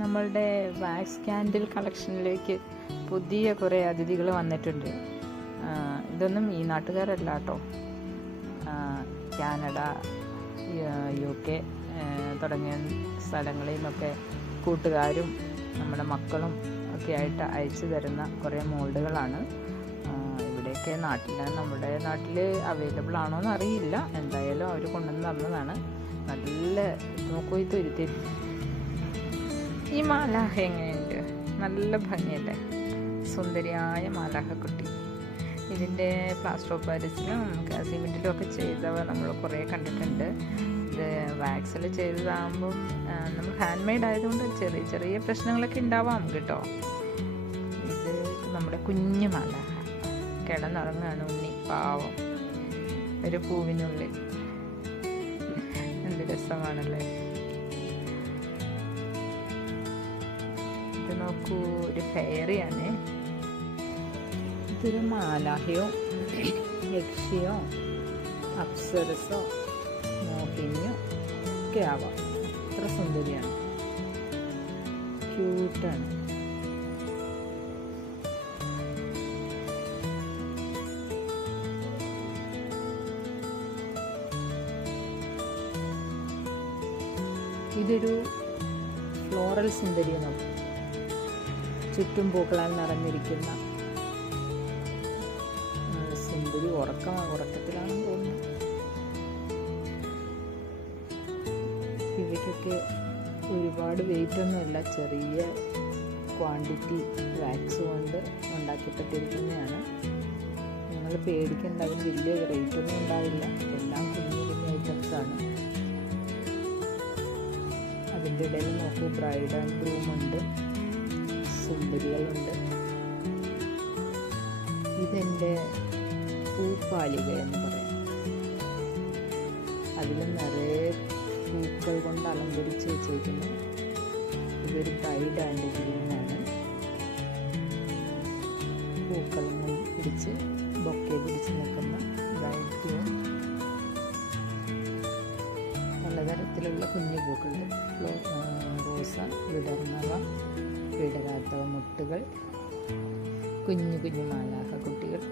നമ്മളുടെ wax candle കളക്ഷനിലേക്ക് പുതിയ കുറേ അതിഥികൾ വന്നിട്ടുണ്ട്. ഇതൊന്നും ഈ നാട്ടുകാരല്ല കേട്ടോ. കാനഡ, UK തുടങ്ങിയ സ്ഥലങ്ങളിൽ നിന്നൊക്കെ കൂട്ടുകാരും നമ്മുടെ മക്കളും ഒക്കെ ആയിട്ട് അയച്ചു തരുന്ന കുറേ മോൾഡുകളാണ്. ഇവിടെയൊക്കെ നമ്മുടെ നാട്ടിൽ അവൈലബിൾ ആണോ എന്ന് അറിയില്ല. എന്തായാലും അവർ കൊണ്ടുവന്ന് തന്നതാണ്. നല്ല നോക്കൂ, ഇത് ഉരുത്തി. ഈ മാലാഹ എങ്ങനെയുണ്ട്? നല്ല ഭംഗിയല്ലേ? സുന്ദരിയായ മാലാഹക്കുട്ടി. ഇതിൻ്റെ പ്ലാസ്റ്റർ ഓഫ് പാരീസിലും സിമെൻറ്റിലും ഒക്കെ ചെയ്തവ നമ്മൾ കുറേ കണ്ടിട്ടുണ്ട്. ഇത് വാക്സിൽ ചെയ്തതാകുമ്പം നമ്മൾ ഹാൻഡ് മെയ്ഡ് ആയതുകൊണ്ട് ചെറിയ ചെറിയ പ്രശ്നങ്ങളൊക്കെ ഉണ്ടാവാം കേട്ടോ. ഇത് നമ്മുടെ കുഞ്ഞു മാലാഹ കിടന്നുറങ്ങുകയാണ്. ഉണ്ണി പാവം ഒരു പൂവിനുള്ളിൽ. എന്ത് രസമാണല്ലേ? ഇത് നോക്കൂ, ഒരു ഫെയറിയാണ്. ഇതൊരു മാലാഹയോ യക്ഷിയോ അപ്സരസോ മോഹിനിയോ ഒക്കെ ആവാം. അത്ര സുന്ദരിയാണ്, ക്യൂട്ടാണ്. ഇതൊരു ഫ്ലോറൽ സുന്ദരി നോക്കും. ചുറ്റും പൂക്കളാൽ നിറഞ്ഞിരിക്കുന്ന സുന്ദരി. ഉറക്കത്തിലാണെന്ന് തോന്നുന്നു. ഇവയ്ക്കൊക്കെ ഒരുപാട് വെയിറ്റൊന്നുമില്ല, ചെറിയ ക്വാണ്ടിറ്റി വാക്സ് കൊണ്ട് ഉണ്ടാക്കിപ്പെട്ടിരിക്കുന്നതാണ്. നിങ്ങൾ പേടിക്കേണ്ട, അതിന് വലിയ റേറ്റൊന്നും ഉണ്ടാവില്ല. എല്ലാം കുഞ്ഞു കുഞ്ഞു ഐറ്റംസാണ്. അതിൻ്റെ ഇടയിൽ നോക്കൂ, ബ്രൈഡ് ആൻഡ് ഗ്രൂമുണ്ട്, സുന്ദരികളുണ്ട്. ഇതെൻ്റെ പൂപ്പാലിക എന്ന് പറയും. അതിൽ നിറയെ പൂക്കൾ കൊണ്ട് അലങ്കരിച്ച് വെച്ചിരിക്കുന്നു. ഇതൊരു ബ്രൈഡ് ആൻഡ് ഗ്രൂമാണ്. പൂക്കളും പിടിച്ച് ബൊക്കെ പിടിച്ച് നിൽക്കുന്ന ബ്രൈഡ് ഗ്രൂം. പലതരത്തിലുള്ള കുഞ്ഞു പൂക്കൾ, റോസ, വിടർന്നവ, വിടരാത്തവ, മുട്ടുകൾ, കുഞ്ഞു കുഞ്ഞു മാലാഹ കുട്ടികൾ.